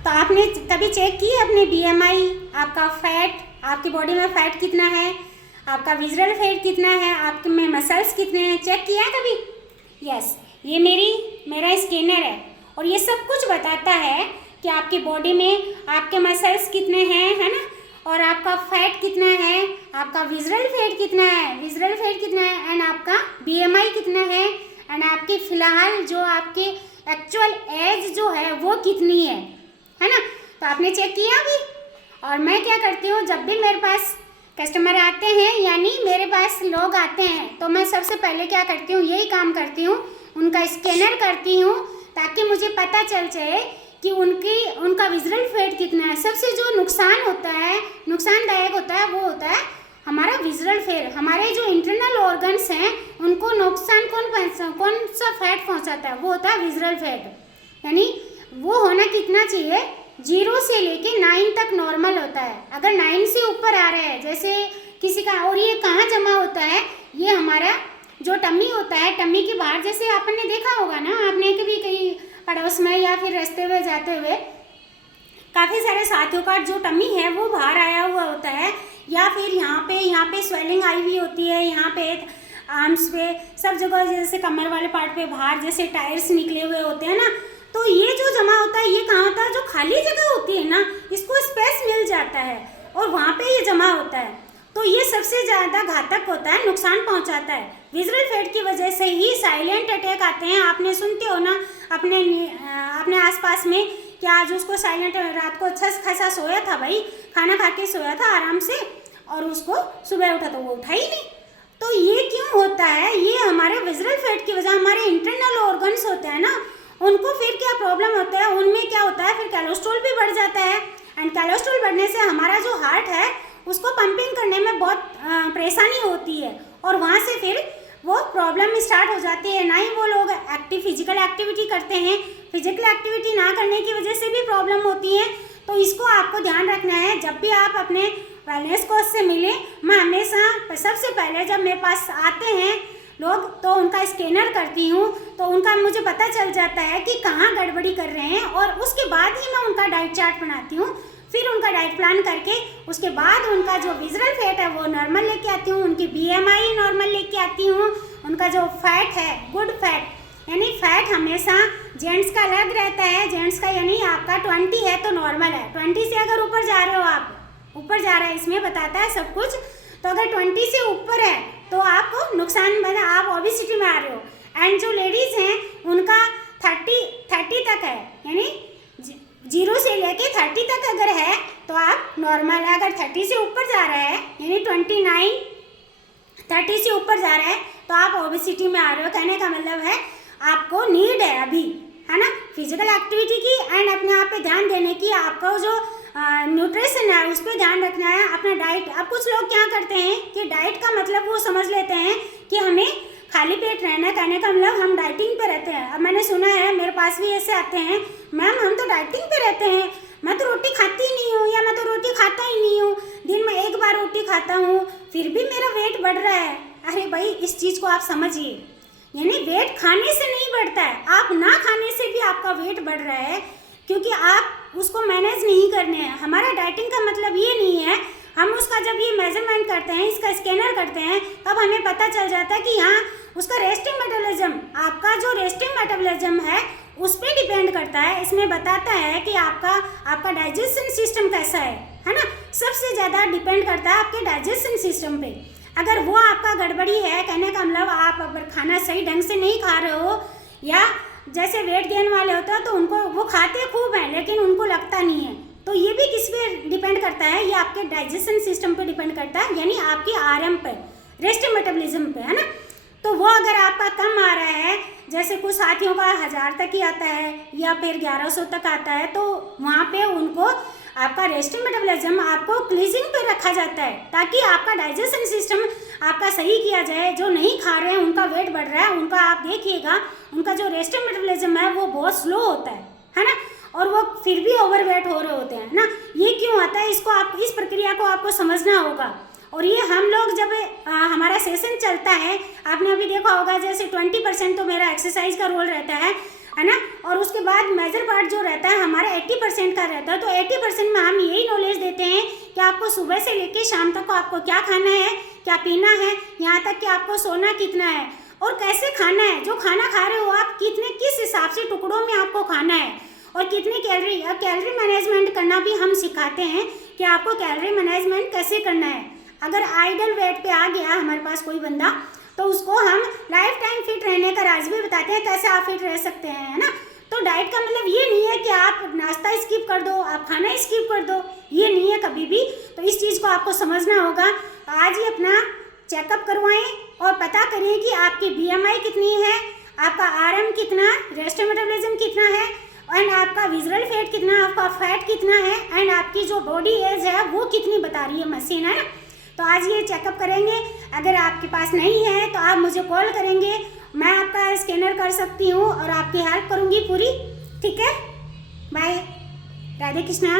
तो आपने कभी चेक किया अपने बीएमआई, आपका फैट, आपकी बॉडी में फैट कितना है, आपका विजरल फैट कितना है, आपके में मसल्स कितने हैं, चेक किया है कभी? यस, ये मेरा स्कैनर है और ये सब कुछ बताता है कि आपकी बॉडी में आपके मसल्स कितने हैं, है ना, और आपका फैट कितना है, आपका विजरल फैट कितना है एंड आपका बीएमआई कितना है एंड आपकी फ़िलहाल जो आपके एक्चुअल एज जो है वो कितनी है ना। तो आपने चेक किया अभी? और मैं क्या करती हूँ, जब भी मेरे पास कस्टमर आते हैं यानी मेरे पास लोग आते हैं तो मैं सबसे पहले क्या करती हूँ, यही काम करती हूँ, उनका स्कैनर करती हूँ ताकि मुझे पता चल जाए कि उनका विजरल फैट कितना है। सबसे जो नुकसानदायक होता है वो होता है हमारा विजरल फैट। हमारे जो इंटरनल ऑर्गन्स हैं उनको नुकसान कौन सा फैट पहुंचाता है, वो होता है विजरल फैट। यानी वो होना कितना चाहिए, 0 से लेके 9 तक नॉर्मल होता है। अगर 9 से ऊपर आ रहा है जैसे किसी का, और ये कहाँ जमा होता है, ये हमारा जो टम्मी होता है, टम्मी के बाहर, जैसे आपने देखा होगा ना, आपने कभी कहीं पड़ोस में या फिर रास्ते में जाते हुए काफ़ी सारे साथियों का जो टम्मी है वो बाहर आया हुआ होता है, या फिर यहाँ पे स्वेलिंग आई हुई होती है, यहाँ पे आर्म्स पे सब जगह, जैसे कमर वाले पार्ट पे बाहर जैसे टायर्स निकले हुए होते हैं ना, तो ये जो जमा होता है ये कहाँ होता है, जो खाली जगह होती है ना, इसको स्पेस मिल जाता है और वहाँ पे ये जमा होता है। तो ये सबसे ज़्यादा घातक होता है, नुकसान पहुँचाता है। विजरल फैट की वजह से ही साइलेंट अटैक आते हैं। आपने सुनते हो ना अपने आसपास में कि आज उसको साइलेंट, रात को अच्छा खासा सोया था भाई, खाना खा के सोया था आराम से और उसको सुबह उठा तो वो उठा ही नहीं। तो ये क्यों होता है, ये हमारे विजरल फैट की वजह, हमारे इंटरनल ऑर्गन्स होते हैं ना, उनको फिर क्या प्रॉब्लम होता है, उनमें क्या होता है, फिर कोलेस्ट्रॉल भी बढ़ जाता है एंड कोलेस्ट्रॉल बढ़ने से हमारा जो हार्ट है उसको पंपिंग करने में बहुत परेशानी होती है और वहाँ से फिर वो प्रॉब्लम स्टार्ट हो जाती है। ना ही वो लोग फिजिकल एक्टिविटी करते हैं, फिजिकल एक्टिविटी ना करने की वजह से भी प्रॉब्लम होती है। तो इसको आपको ध्यान रखना है। जब भी आप अपने वेलनेस कोच से मिलें, मैं हमेशा सबसे पहले जब मेरे पास आते हैं लोग तो उनका स्कैनर करती हूँ, तो उनका मुझे पता चल जाता है कि कहाँ गड़बड़ी कर रहे हैं और उसके बाद ही मैं उनका डाइट चार्ट बनाती हूँ। फिर उनका डाइट प्लान करके उसके बाद उनका जो विजरल फैट है वो नॉर्मल लेके आती हूँ, उनकी बीएमआई नॉर्मल लेके आती हूँ, उनका जो फैट है गुड फैट, यानी फैट हमेशा जेंट्स का अलग रहता है। जेंट्स का यानी आपका 20 है तो नॉर्मल है, 20 से अगर ऊपर जा रहे हो, आप ऊपर जा रहा है, इसमें बताता है सब कुछ। तो अगर 20 से ऊपर है तो आपको नुकसान, मतलब आप ओबेसिटी में आ रहे हो। एंड जो लेडीज़ हैं उनका 30 तक है, यानी 0 से लेके 30 तक अगर है तो आप नॉर्मल है। अगर 30 से ऊपर जा रहा है यानी 29 30 से ऊपर जा रहा है तो आप ओबेसिटी में आ रहे हो। कहने का मतलब है आपको नीड है अभी, है ना, फिजिकल एक्टिविटी की एंड अपने आप पे ध्यान देने की। आपको जो न्यूट्रिशन है उस पर ध्यान रखना है, अपना डाइट। अब कुछ लोग क्या करते हैं कि डाइट का मतलब वो समझ लेते हैं कि हमें खाली पेट रहना, कहने का मतलब हम डाइटिंग पे रहते हैं। अब मैंने सुना है, मेरे पास भी ऐसे आते हैं, मैम हम तो डाइटिंग पे रहते हैं, मैं तो रोटी खाती ही नहीं हूँ या मैं तो रोटी खाता ही नहीं हूँ, दिन में 1 बार रोटी खाता हूँ फिर भी मेरा वेट बढ़ रहा है। अरे भाई, इस चीज़ को आप समझिए, यानी वेट खाने से नहीं बढ़ता है, आप ना खाने से भी आपका वेट बढ़ रहा है क्योंकि आप उसको मैनेज नहीं करने हैं। हमारा डाइटिंग का मतलब ये नहीं है, हम उसका जब ये मेजरमेंट करते हैं, इसका स्कैनर करते हैं, तब हमें पता चल जाता है कि यहाँ उसका रेस्टिंग मेटाबॉलिज्म, आपका जो रेस्टिंग मेटाबॉलिज्म है उस पर डिपेंड करता है। इसमें बताता है कि आपका डाइजेशन सिस्टम कैसा है ना, सबसे ज़्यादा डिपेंड करता है आपके डाइजेशन सिस्टम पे। अगर वो आपका गड़बड़ी है, कहने का मतलब आप अगर खाना सही ढंग से नहीं खा रहे हो, या जैसे वेट गेन वाले होते हैं तो उनको वो खाते खूब हैं लेकिन उनको लगता नहीं है, तो ये भी किस पे डिपेंड करता है, ये आपके डाइजेशन सिस्टम पे डिपेंड करता है, यानी आपकी आरएम पे, रेस्टिंग मेटाबॉलिज्म पे, है ना। तो वो अगर आपका कम आ रहा है, जैसे कुछ साथियों का 1000 तक ही आता है या फिर 1100 तक आता है, तो वहाँ पे उनको आपका रेस्टिंग मेटाबॉलिज्म आपको क्लीजिंग पे रखा जाता है ताकि आपका डाइजेशन सिस्टम आपका सही किया जाए। जो नहीं खा रहे हैं उनका वेट बढ़ रहा है, उनका आप देखिएगा उनका जो रेस्टिंग मेटाबॉलिज्म है वो बहुत स्लो होता है ना, और वो फिर भी ओवरवेट हो रहे होते हैं ना। ये क्यों आता है, इसको आप, इस प्रक्रिया को आपको समझना होगा। और ये हम लोग जब हमारा सेशन चलता है, आपने अभी देखा होगा जैसे 20% तो मेरा एक्सरसाइज का रोल रहता है, है ना। और उसके बाद मेजर पार्ट जो रहता है हमारा 80% का रहता है। तो 80% में हम यही नॉलेज देते हैं कि आपको सुबह से लेकर शाम तक को आपको क्या खाना है, क्या पीना है, यहाँ तक कि आपको सोना कितना है और कैसे खाना है। जो खाना खा रहे हो आप किस हिसाब से टुकड़ों में आपको खाना है और कितनी कैलोरी मैनेजमेंट करना भी हम सिखाते हैं कि आपको कैलोरी मैनेजमेंट कैसे करना है। अगर आइडल वेट पे आ गया हमारे पास कोई बंदा तो उसको हम लाइफ टाइम फिट रहने का राज भी बताते हैं, कैसे आप फिट रह सकते हैं, है ना। तो डाइट का मतलब ये नहीं है कि आप नाश्ता स्किप कर दो, आप खाना स्किप कर दो, ये नहीं है कभी भी। तो इस चीज़ को आपको समझना होगा। आज ही अपना चेकअप करवाएं और पता करें कि आपकी BMI कितनी है, आपका RM कितना, रेस्ट मेटाबॉलिज्म कितना है एंड आपका विजुअल फैट कितना, आपका फैट कितना है एंड आपकी जो बॉडी एज है वो कितनी बता रही है मशीन, है ना। तो आज ये चेकअप करेंगे। अगर आपके पास नहीं है तो आप मुझे कॉल करेंगे, मैं आपका स्कैनर कर सकती हूँ और आपकी हेल्प करूँगी पूरी। ठीक है, बाय, राधे कृष्णा।